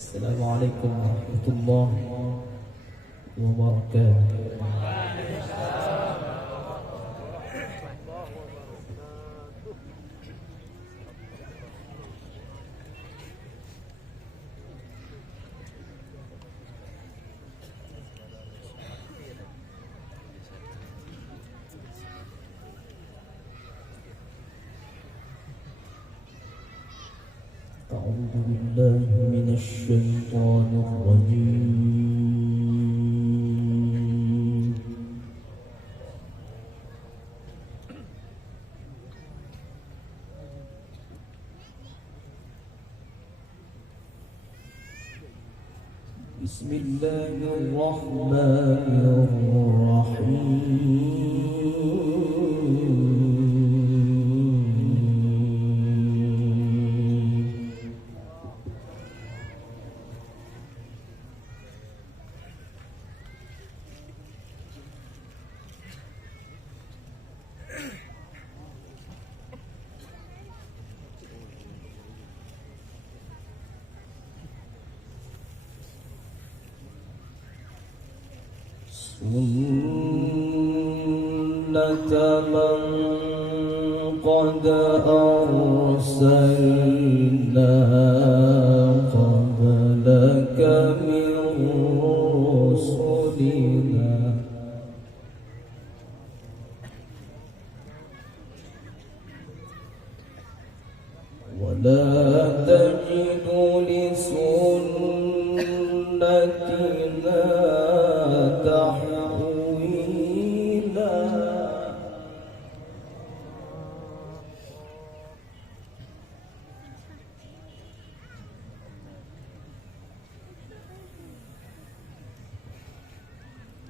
Assalamualaikum warahmatullahi wabarakatuh. أعوذ بالله من الشيطان الرجيم. بسم الله الرحمن الرحيم. سنة من قد أرسلنا قبلك من رسلنا ولا تجد لسنتنا تحويلا.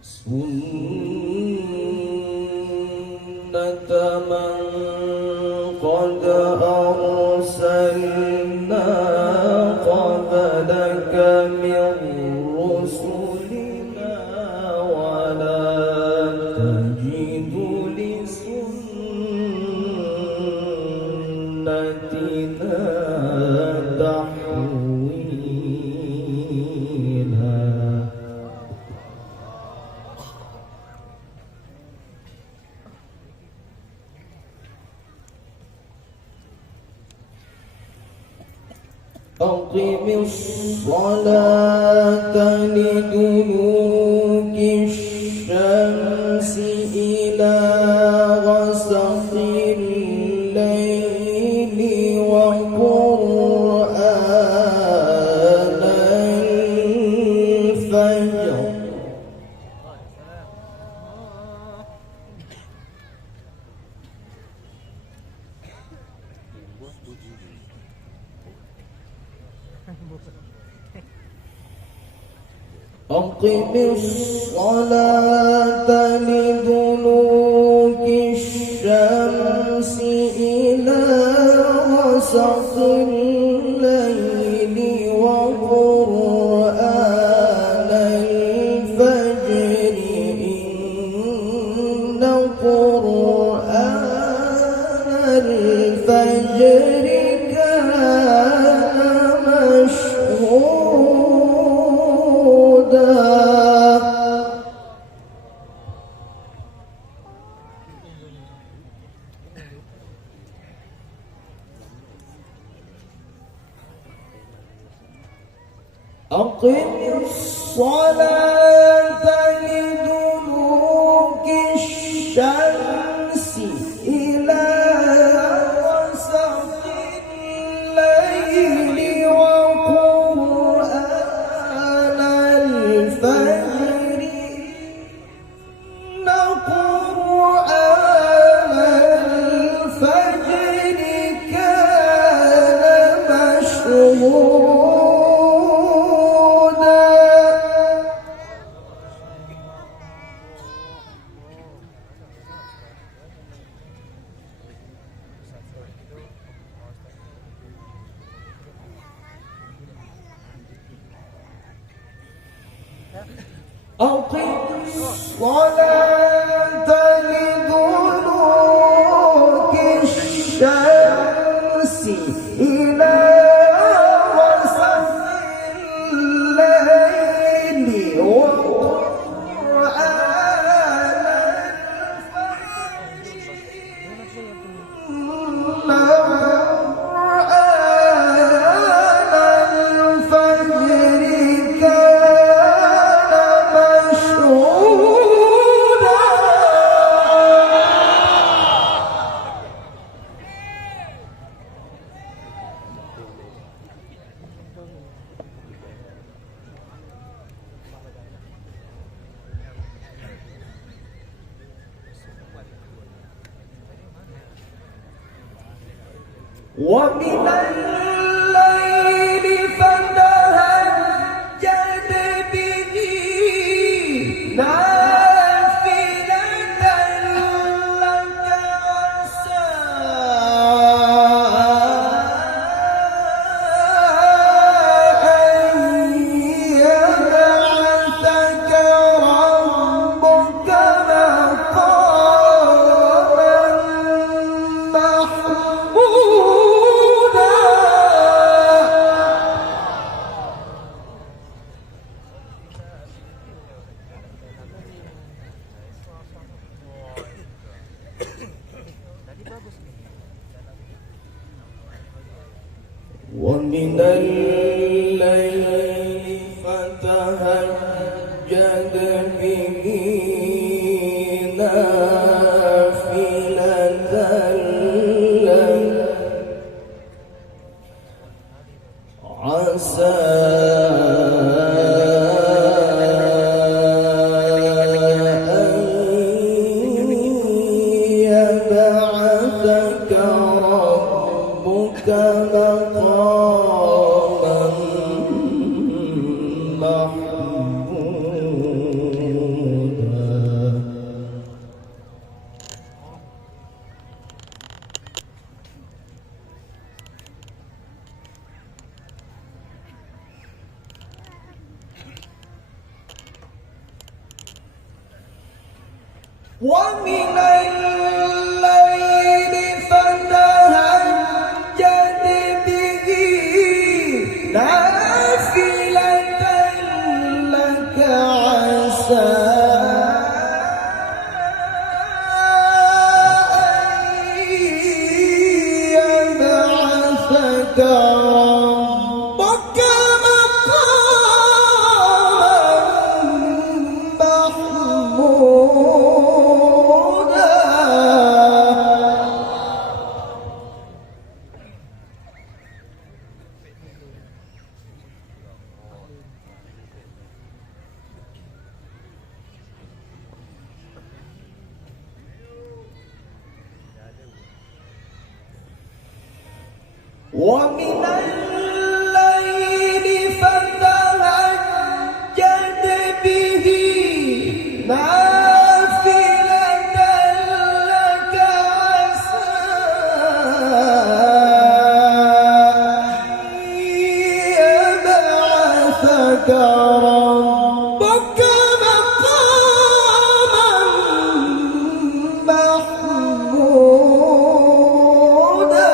سنة من قد أرسلنا قبلك من رسلنا ولا تجد لسنتنا تحويلا. أقم الصلاة لدلوك الشمس إلى غسق الليل وقرآن الفجر أقم الصلاة لدلوك الشمس إلى غسق الليل وقرآن الفجر إن قرآن الفجر كان مشهودا. أقم الصلاة لدلوك الشمس إلى غسق الليل وقرآن الفجر إن قرآن الفجر كان مشهودا. أقم الصلاة لدلوك الشمس إلى غسق ومن الليل فتهجد به نافلة لك عسى أن يبعثك ربك مقاما محمودا. ومن الليل فتهجد به نافلة لك عسى أن يبعثك ربك مقاما محمودا. ومن الليل فتهجد به نافلة لك عسى أن يبعثك ربك مقاما محمودا. ومن الليل فتهجد به نافلة لك عسى أن يبعثك ربك مقاما محمودا.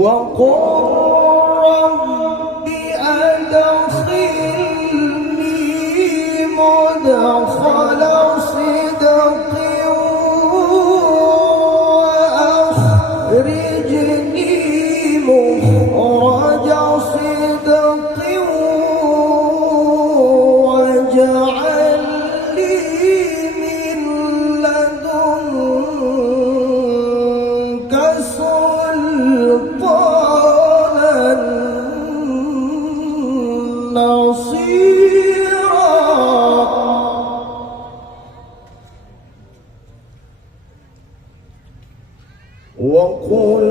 وقل رب أدخلني مدخل صدق وأخرجني مخرج صدق واجعل لي من لدنك سلطانا نصيرا. وقل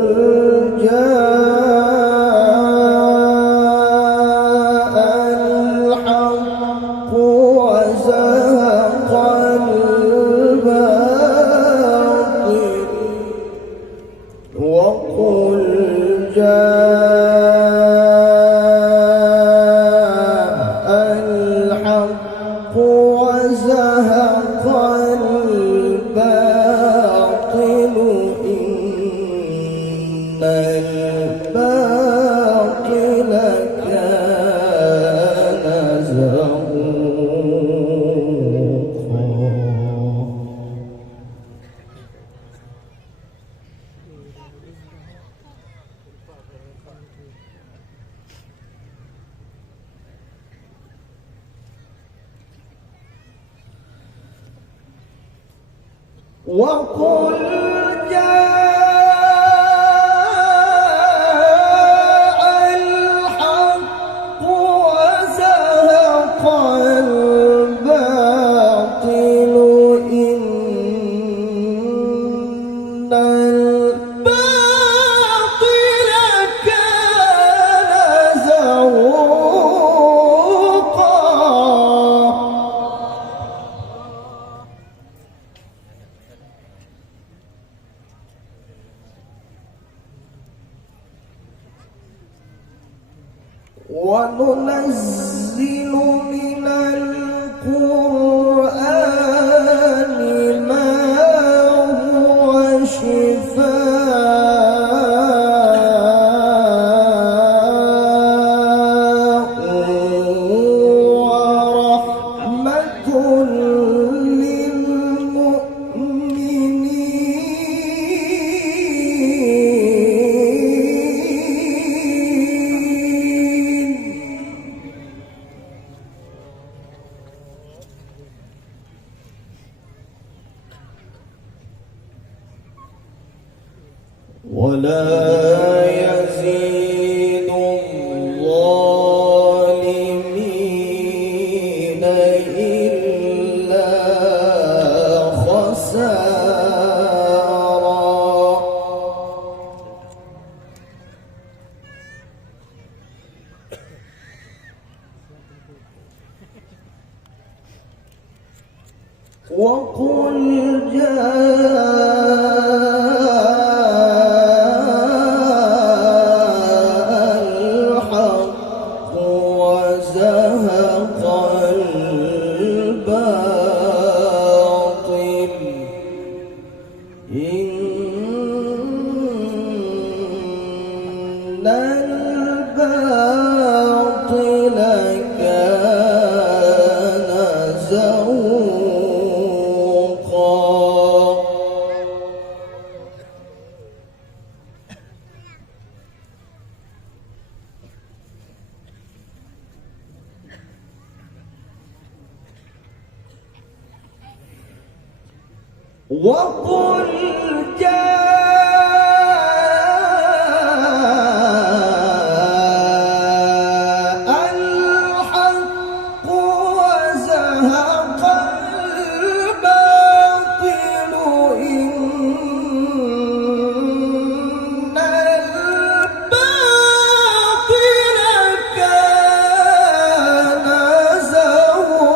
جاء الحق وزهق الباطل. وقل جاء الحق وزهق الباطل إن الباطل كان زهوقا. وقل جاء ولا يزيد الظالمين إلا خسارا. وقل وقل جاء الحق وزهق الباطل إن الباطل كان زهوقا.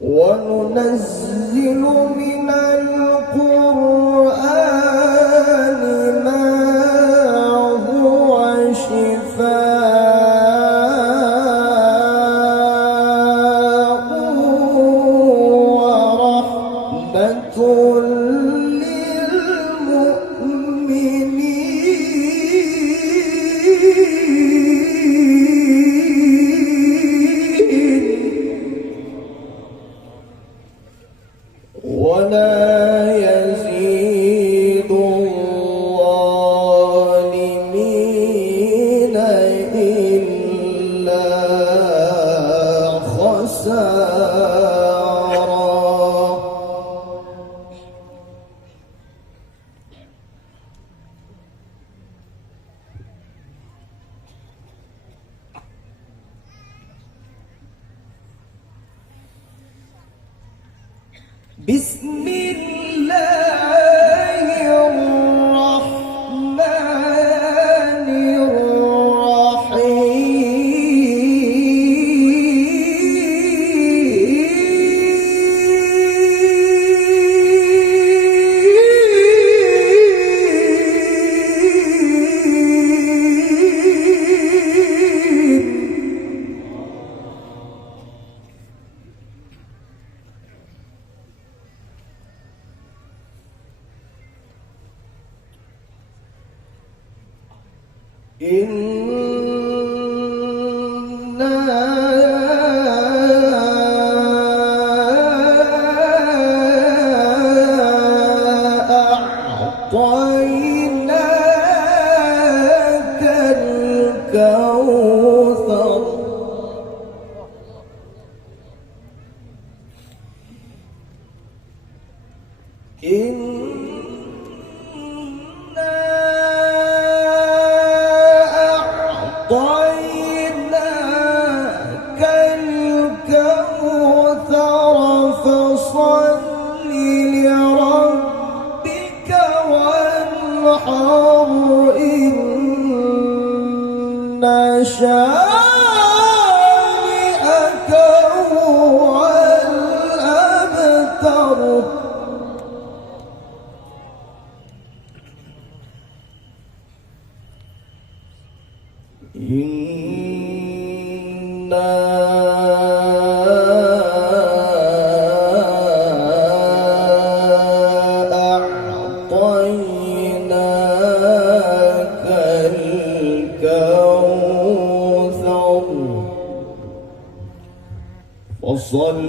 وننزل من القرآن ما هو شفاء ورحمة ولا يزيد الظالمين إلا خسارا. بسم الله الرحمن أعطيناك الكوثر. أعطيناك الكوثر فصل لربك وانحر إن شانئك هو الأبتر. إنا أعطيناك الكوثر فصل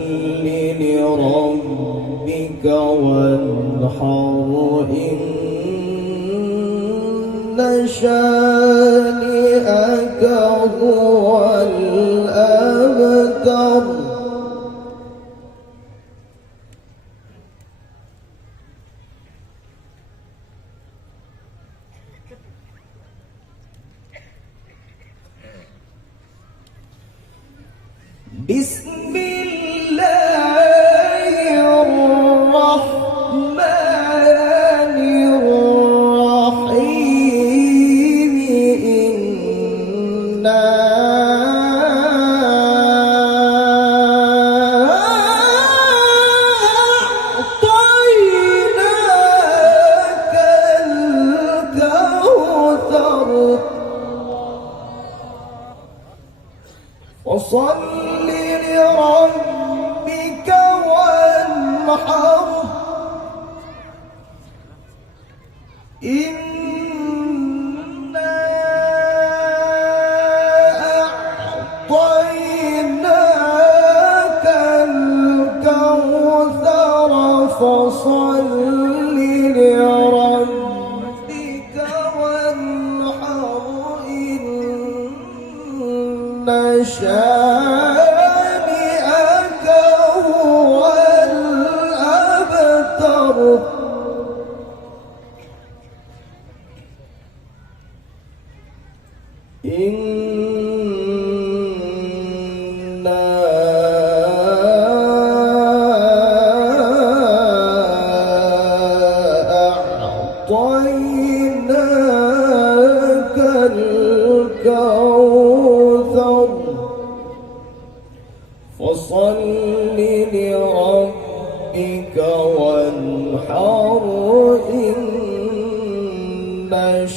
لربك وانحر إن شانئك هو الأبتر. Bismillahirrahmanirrahim. Inna فصل لربك وانحر إنا أعطيناك الكوثر فصل لربك وانحر إن شانئك هو الأبتر. إنا أعطيناك الكوثر فصل لربك وانحر إن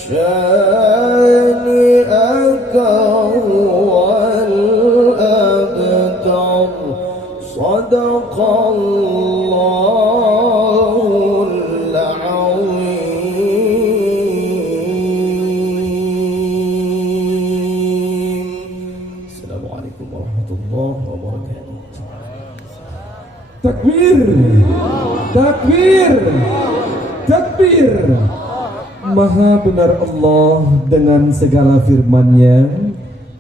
شانئك هو الأبتر. صدق الله العظيم. السلام عليكم ورحمة الله وبركاته. Takbir, takbir, takbir. Maha benar Allah dengan segala firman-Nya.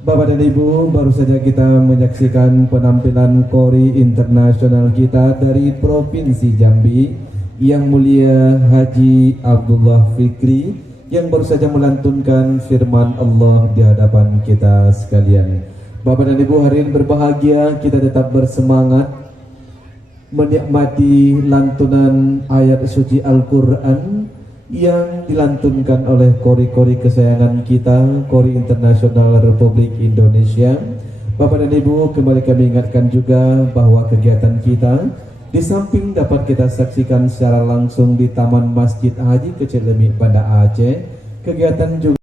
Bapak dan Ibu, baru saja kita menyaksikan penampilan kori internasional kita dari Provinsi Jambi, Yang Mulia Haji Abdullah Fikri, yang baru saja melantunkan firman Allah di hadapan kita sekalian. Bapak dan Ibu, hari ini berbahagia, kita tetap bersemangat menikmati lantunan ayat suci Al-Quran yang dilantunkan oleh kori-kori kesayangan kita, kori internasional Republik Indonesia. Bapak dan Ibu, kembali kami ingatkan juga bahwa kegiatan kita di samping dapat kita saksikan secara langsung di Taman Masjid Haji Kecil Lemi Banda Aceh, kegiatan juga